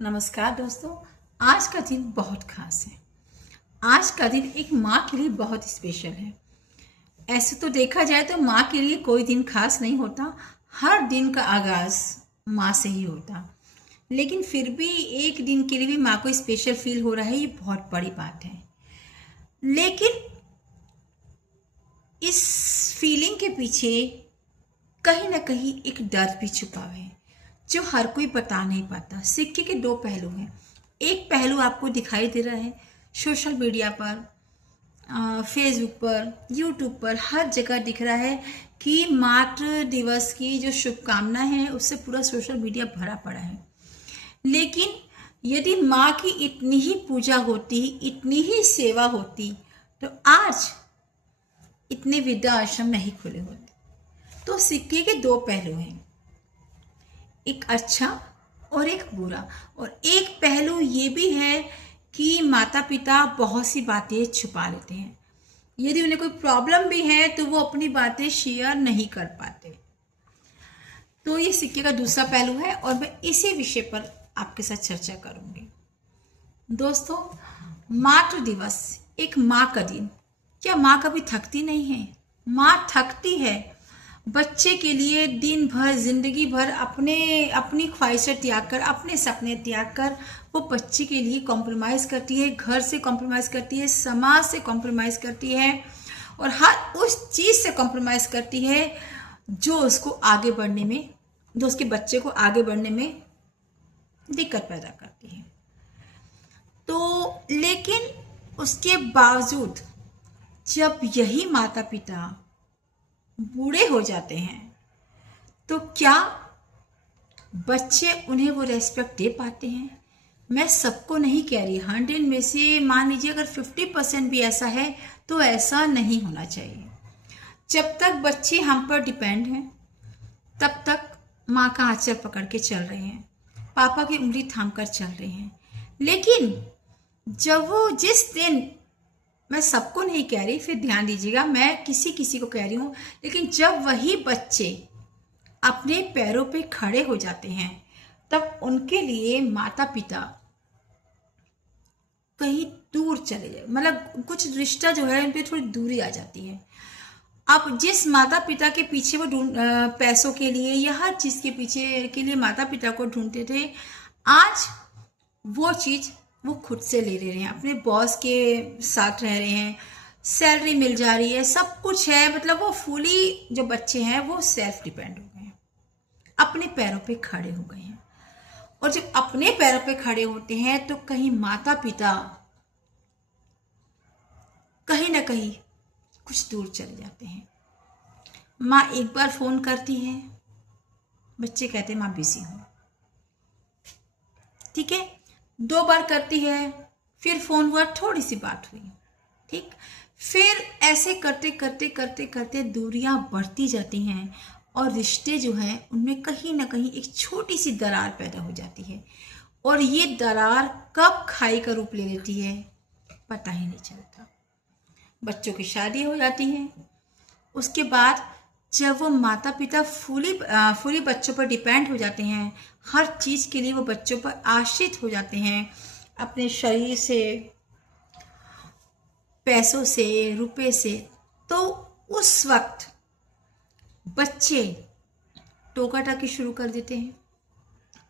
नमस्कार दोस्तों। आज का दिन बहुत खास है। आज का दिन एक माँ के लिए बहुत स्पेशल है। ऐसे तो देखा जाए तो माँ के लिए कोई दिन खास नहीं होता, हर दिन का आगाज माँ से ही होता। लेकिन फिर भी एक दिन के लिए भी माँ को स्पेशल फील हो रहा है, ये बहुत बड़ी बात है। लेकिन इस फीलिंग के पीछे कहीं ना कहीं एक डर भी छुपा है जो हर कोई बता नहीं पाता। सिक्के के दो पहलू हैं। एक पहलू आपको दिखाई दे रहा है सोशल मीडिया पर, फेसबुक पर, यूट्यूब पर, हर जगह दिख रहा है कि मातृ दिवस की जो शुभकामनाएं हैं उससे पूरा सोशल मीडिया भरा पड़ा है। लेकिन यदि माँ की इतनी ही पूजा होती, इतनी ही सेवा होती, तो आज इतने वृद्धा आश्रम नहीं खुले होते। तो सिक्के के दो पहलू हैं, एक अच्छा और एक बुरा। और एक पहलू ये भी है कि माता पिता बहुत सी बातें छुपा लेते हैं। यदि उन्हें कोई प्रॉब्लम भी है तो वो अपनी बातें शेयर नहीं कर पाते। तो ये सिक्के का दूसरा पहलू है और मैं इसी विषय पर आपके साथ चर्चा करूंगी। दोस्तों, मातृ दिवस, एक माँ का दिन। क्या माँ कभी थकती नहीं है? माँ थकती है। बच्चे के लिए दिन भर, जिंदगी भर अपनी ख्वाहिशें त्याग कर, अपने सपने त्याग कर वो बच्चे के लिए कॉम्प्रोमाइज करती है, घर से कॉम्प्रोमाइज करती है, समाज से कॉम्प्रोमाइज करती है और हर उस चीज से कॉम्प्रोमाइज करती है जो उसको आगे बढ़ने में, जो उसके बच्चे को आगे बढ़ने में दिक्कत पैदा करती है। तो लेकिन उसके बावजूद जब यही माता पिता बूढ़े हो जाते हैं तो क्या बच्चे उन्हें वो रेस्पेक्ट दे पाते हैं? मैं सबको नहीं कह रही, 100 में से मान लीजिए अगर 50% भी ऐसा है तो ऐसा नहीं होना चाहिए। जब तक बच्चे हम पर डिपेंड हैं तब तक माँ का आंचल पकड़ के चल रहे हैं, पापा की उंगली थाम कर चल रहे हैं। लेकिन जब वो जिस दिन, मैं सबको नहीं कह रही, फिर ध्यान दीजिएगा, मैं किसी किसी को कह रही हूँ, लेकिन जब वही बच्चे अपने पैरों पे खड़े हो जाते हैं तब उनके लिए माता पिता कहीं दूर चले जाए, मतलब कुछ रिश्ता जो है उन पे थोड़ी दूरी आ जाती है। अब जिस माता पिता के पीछे वो पैसों के लिए या हर चीज के पीछे के लिए माता पिता को ढूंढते थे, आज वो चीज वो खुद से ले रहे हैं, अपने बॉस के साथ रह रहे हैं, सैलरी मिल जा रही है, सब कुछ है। मतलब वो फुली, जो बच्चे हैं वो सेल्फ डिपेंड हो गए हैं, अपने पैरों पे खड़े हो गए हैं। और जब अपने पैरों पे खड़े होते हैं तो कहीं माता पिता कहीं ना कहीं कुछ दूर चले जाते हैं। माँ एक बार फोन करती है, बच्चे कहते हैं माँ बिजी हूं। ठीक है, 2 बार करती है, फिर फोन हुआ, थोड़ी सी बात हुई, ठीक, फिर ऐसे करते करते करते करते दूरियां बढ़ती जाती हैं और रिश्ते जो हैं उनमें कहीं ना कहीं एक छोटी सी दरार पैदा हो जाती है। और ये दरार कब खाई का रूप ले लेती है पता ही नहीं चलता। बच्चों की शादी हो जाती है, उसके बाद जब वो माता पिता फुली बच्चों पर डिपेंड हो जाते हैं, हर चीज़ के लिए वो बच्चों पर आश्रित हो जाते हैं, अपने शरीर से, पैसों से, रुपए से, तो उस वक्त बच्चे टोका टाकी शुरू कर देते हैं।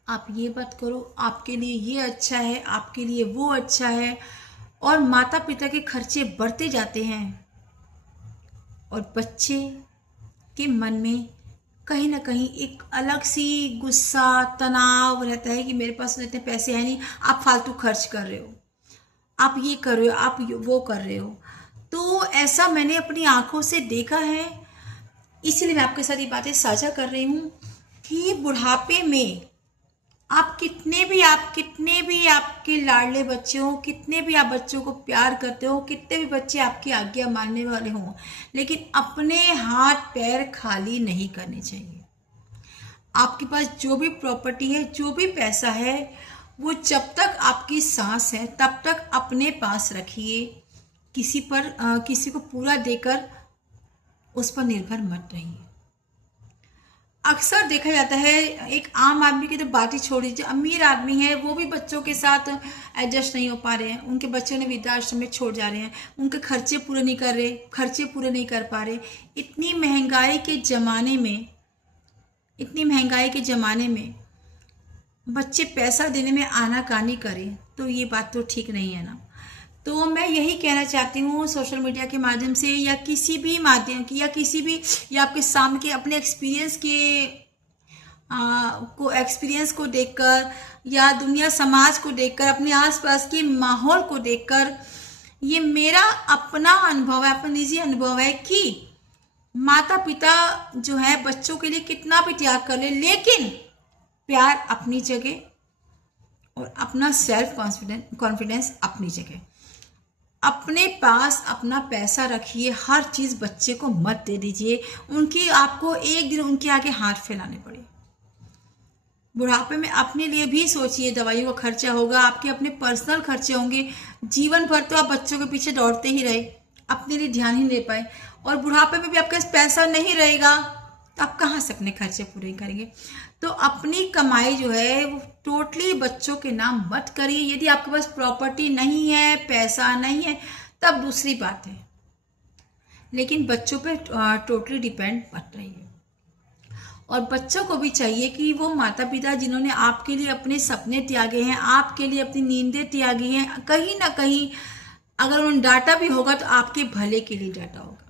आप ये बात करो, आपके लिए ये अच्छा है, आपके लिए वो अच्छा है, और माता पिता के खर्चे बढ़ते जाते हैं और बच्चे के मन में कहीं ना कहीं एक अलग सी गुस्सा, तनाव रहता है कि मेरे पास इतने पैसे हैं नहीं, आप फालतू खर्च कर रहे हो, आप ये कर रहे हो, आप वो कर रहे हो। तो ऐसा मैंने अपनी आंखों से देखा है, इसीलिए मैं आपके साथ ये बातें साझा कर रही हूँ कि बुढ़ापे में आप कितने भी आपके लाडले बच्चे हो, कितने भी आप बच्चों को प्यार करते हो, कितने भी बच्चे आपकी आज्ञा मानने वाले हों, लेकिन अपने हाथ पैर खाली नहीं करने चाहिए। आपके पास जो भी प्रॉपर्टी है, जो भी पैसा है, वो जब तक आपकी सांस है तब तक अपने पास रखिए। किसी को पूरा देकर उस पर निर्भर मत रहिए। अक्सर देखा जाता है, एक आम आदमी की तो बात ही छोड़ दीजिए, अमीर आदमी है वो भी बच्चों के साथ एडजस्ट नहीं हो पा रहे हैं, उनके बच्चों ने वृद्धाश्रम में छोड़ जा रहे हैं, उनके खर्चे पूरे नहीं कर पा रहे। इतनी महंगाई के ज़माने में बच्चे पैसा देने में आनाकानी करें तो ये बात तो ठीक नहीं है ना। तो मैं यही कहना चाहती हूँ सोशल मीडिया के माध्यम से या किसी भी माध्यम की या आपके सामने के अपने एक्सपीरियंस को देखकर या दुनिया समाज को देखकर, अपने आसपास के माहौल को देखकर, ये मेरा अपना अनुभव है, अपना निजी अनुभव है कि माता पिता जो है बच्चों के लिए कितना भी त्याग कर ले, लेकिन प्यार अपनी जगह और अपना सेल्फ कॉन्फिडेंस अपनी जगह। अपने पास अपना पैसा रखिए, हर चीज़ बच्चे को मत दे दीजिए, आपको एक दिन उनके आगे हाथ फैलाने पड़े। बुढ़ापे में अपने लिए भी सोचिए, दवाइयों का खर्चा होगा, आपके अपने पर्सनल खर्चे होंगे, जीवन भर तो आप बच्चों के पीछे दौड़ते ही रहे, अपने लिए ध्यान ही नहीं पाए, और बुढ़ापे में भी आपके पास पैसा नहीं रहेगा तो आप कहाँ से अपने खर्चे पूरे करेंगे। तो अपनी कमाई जो है वो टोटली बच्चों के नाम मत करिए। यदि आपके पास प्रॉपर्टी नहीं है, पैसा नहीं है, तब दूसरी बात है, लेकिन बच्चों पे टोटली डिपेंड मत रहिए। और बच्चों को भी चाहिए कि वो माता पिता जिन्होंने आपके लिए अपने सपने त्यागे हैं, आपके लिए अपनी नींदें त्यागी हैं, कहीं ना कहीं अगर उन्होंने डांटा भी होगा तो आपके भले के लिए डांटा होगा।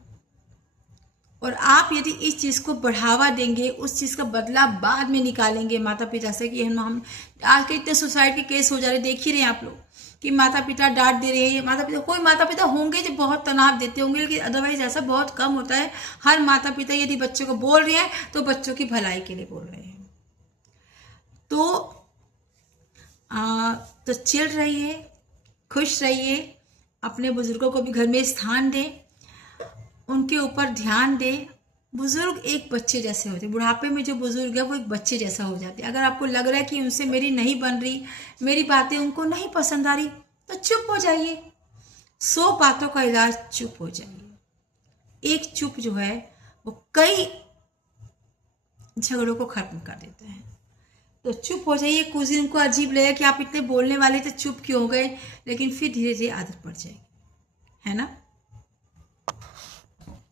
और आप यदि इस चीज़ को बढ़ावा देंगे, उस चीज़ का बदला बाद में निकालेंगे माता पिता से कि हम आज के इतने सुसाइड के केस हो जा रहे, देख ही रहे हैं आप लोग कि माता पिता डांट दे रहे हैं। कोई माता पिता होंगे जो बहुत तनाव देते होंगे, लेकिन अदरवाइज ऐसा बहुत कम होता है। हर माता पिता यदि बच्चों को बोल रहे हैं तो बच्चों की भलाई के लिए बोल रहे हैं। तो चिल रहिए, खुश रहिए, अपने बुजुर्गों को भी घर में स्थान दें, उनके ऊपर ध्यान दें। बुजुर्ग एक बच्चे जैसे होते हैं, बुढ़ापे में जो बुजुर्ग है वो एक बच्चे जैसा हो जाते हैं। अगर आपको लग रहा है कि उनसे मेरी नहीं बन रही, मेरी बातें उनको नहीं पसंद आ रही, तो चुप हो जाइए। 100 बातों का इलाज चुप हो जाइए। एक चुप जो है वो कई झगड़ों को खत्म कर देता है। तो चुप हो जाइए। कुछ दिन उनको अजीब लगेगा कि आप इतने बोलने वाले थे, चुप क्यों हो गए, लेकिन फिर धीरे धीरे आदत पड़ जाएगी, है ना।